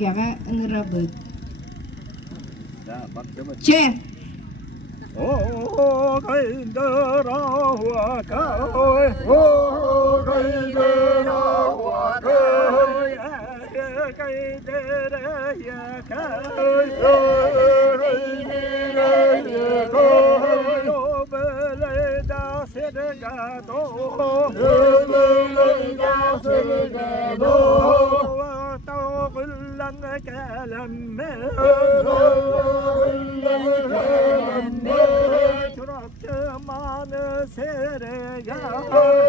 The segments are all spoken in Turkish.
Gera ınırabıt. Çe. O gaydara vakay, o gaydara vakay, gaydara yakay, gaydara yakay, o beleda sergado, beleda sergado, tağıllan kelemme, Çırptırmanı seregar,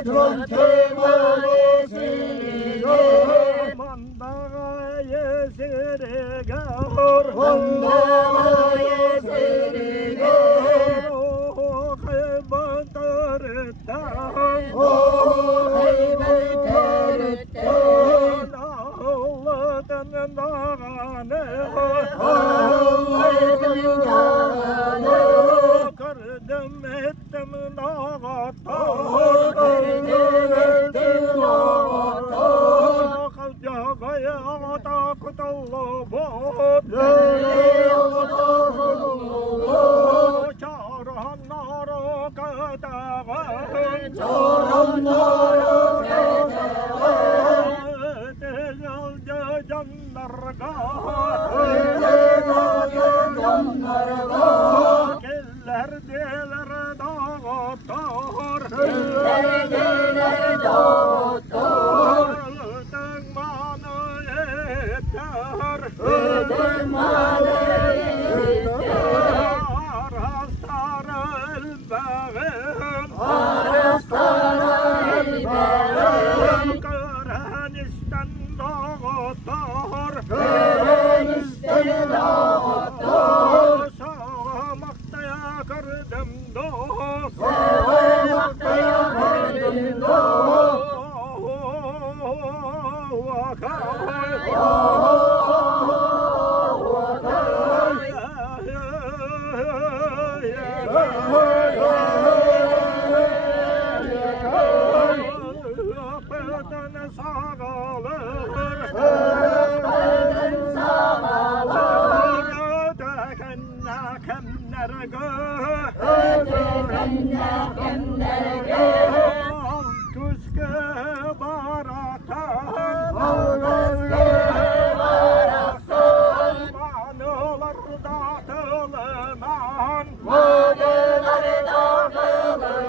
çırptırmanı seregar, mandağayı seregar, mandağayı seregar, o haybatırıttan, o haybatırıttan, Allah'ın dağını, Allah'ın dağını, Kırdım ettim dağıtar, kırdım ettim dağıtar, Kavcagaya ağda kutallı bot, ağda kutallı bot, Çağıranları kadağın, çağıranları kadağın, Ötegelce canlarga, ötegelce canlarga, Kellerdeler dağıtar, kellerdeler dağıtar, Ötürmanı yeter, ötürmanı yeter, Arastar elbeğin, arastar elbeğin, Görenistan dağıtar, Görenistan dağıtar, Sağmaktaya kırdım dost, Sağmaktaya kırdım dost, Vakay, Öpeden sağalır, öpeden sağalır, Ötekenne kemlerge, ötekenne kemlerge, Küske baratan, küske baratan, Manılar dağıtılman, manılar dağıtılman,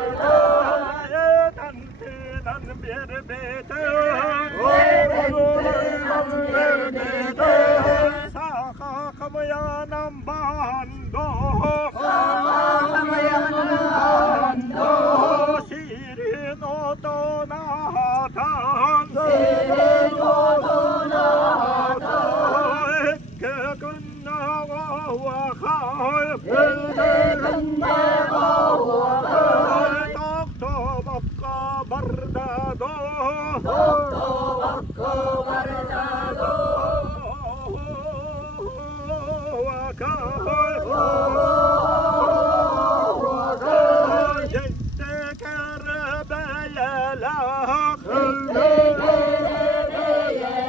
Eden filan bir biten, eden filan bir biten, Sağa kamayanam bando, sağa kamayanam bando, Şirin oduna atan, şirin oduna atan, Ekke günne vakay, ekke günne vakay, Dokto bakka bardado, dokto bakka bardado, Vakay, vakay, Jette kerebeyelak, jette kerebeyelak,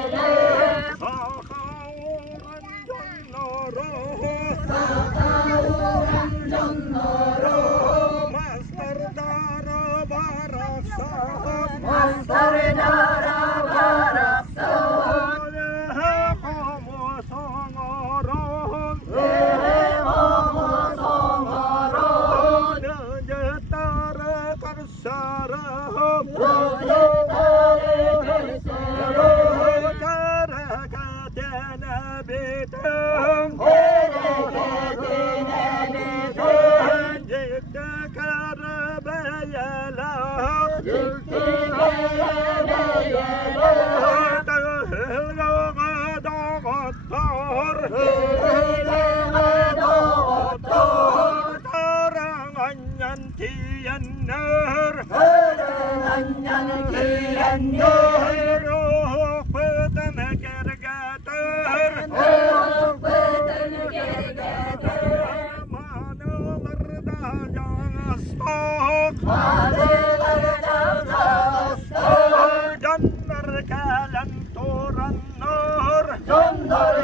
Sağauran canları, sağauran canları, Masterdara baraksan, Masterdara baraksan, Lehe kamu sangaran, Lehe kamu sangaran, Nöjetara karsarım, Nöjetara karsarım, Kereketine biten, Kereketine biten, Jette kerebeyelak, Jette kerebeyelak, Tığılgağı dağıttar, Tığılgağı dağıttar, Tarağanyan tiyenler, Tarağanyan tiyenler, Ruh bıdını gergetir, Ruh bıdını gergetir, Manılarda yağıstok, Manılarda yağıstok, Canlar kelen turanlar, Canlar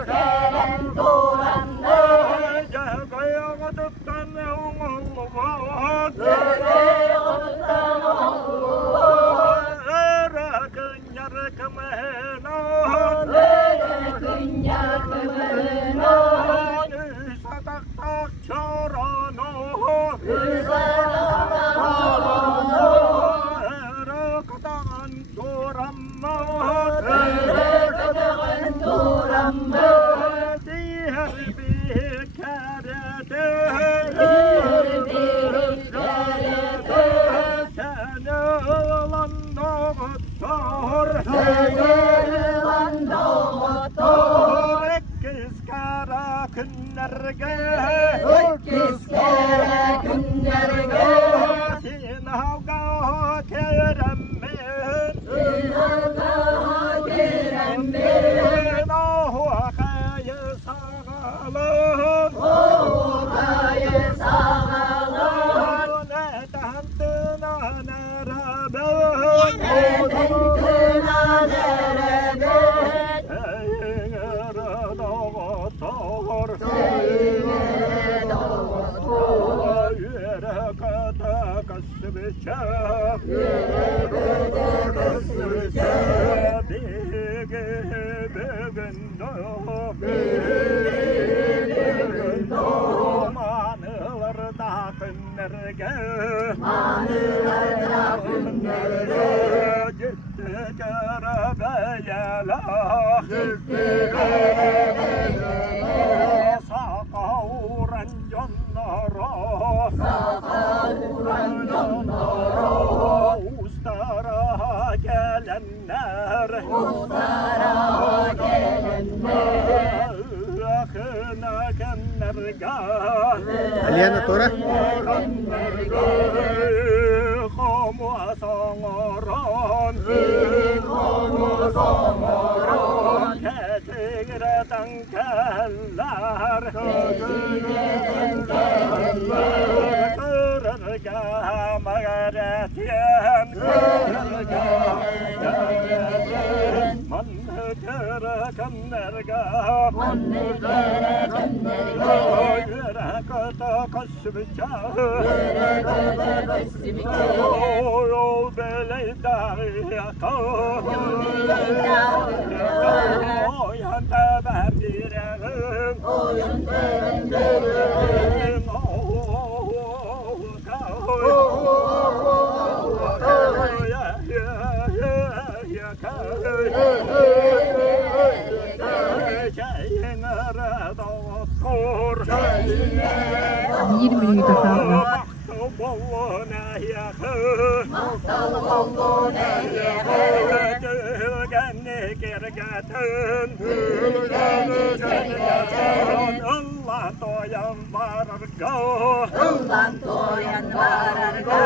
günlerge Öküzkere günlerge Sinavga keremmin Sinavga keremmin Ahuakayı sağalım Ahuakayı sağalım Netantına nerabın Netantına nerabın Eğer dağıtır Seyyid dağıtır Yürek kasbıça Yürek kasbıça Manılarda günlerge Manılarda günlerge Gitti kerebeyela Gitti kerebeyela Saka uğran canlara Saka uğran canlara Ustara gelenler Ustara gelenler Akına kennerga Aliana Tora Komu sangaran Komu sangaran Ketigre'den keller Ketigre'den keller Kırırga mağaretiyen Kırırga mağaretiyen Manhıkırı kennerga Manhıkırı kennerga Yürek da kasbıca Yürek da kasbıca Yol beleyda yakar Yol beleyda yakar Oyan ben direğim Oyan ben direğim Yirmi dakika. Mahtal oldu neyye Gülgeni gergetin Gülgeni gergetin Allah doyan varırga Allah doyan varırga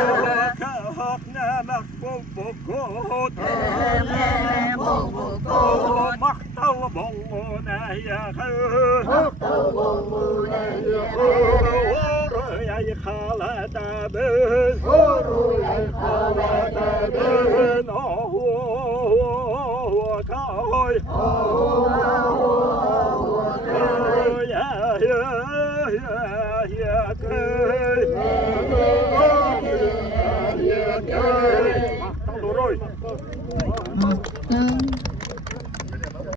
Kahak nemek bol bukut Ömrene bol bukut Mahtal bolu neyye Mahtal oldu neyye Oraya haladabız Oraya haladabız Oh, oh, oh, oh, oh, oh,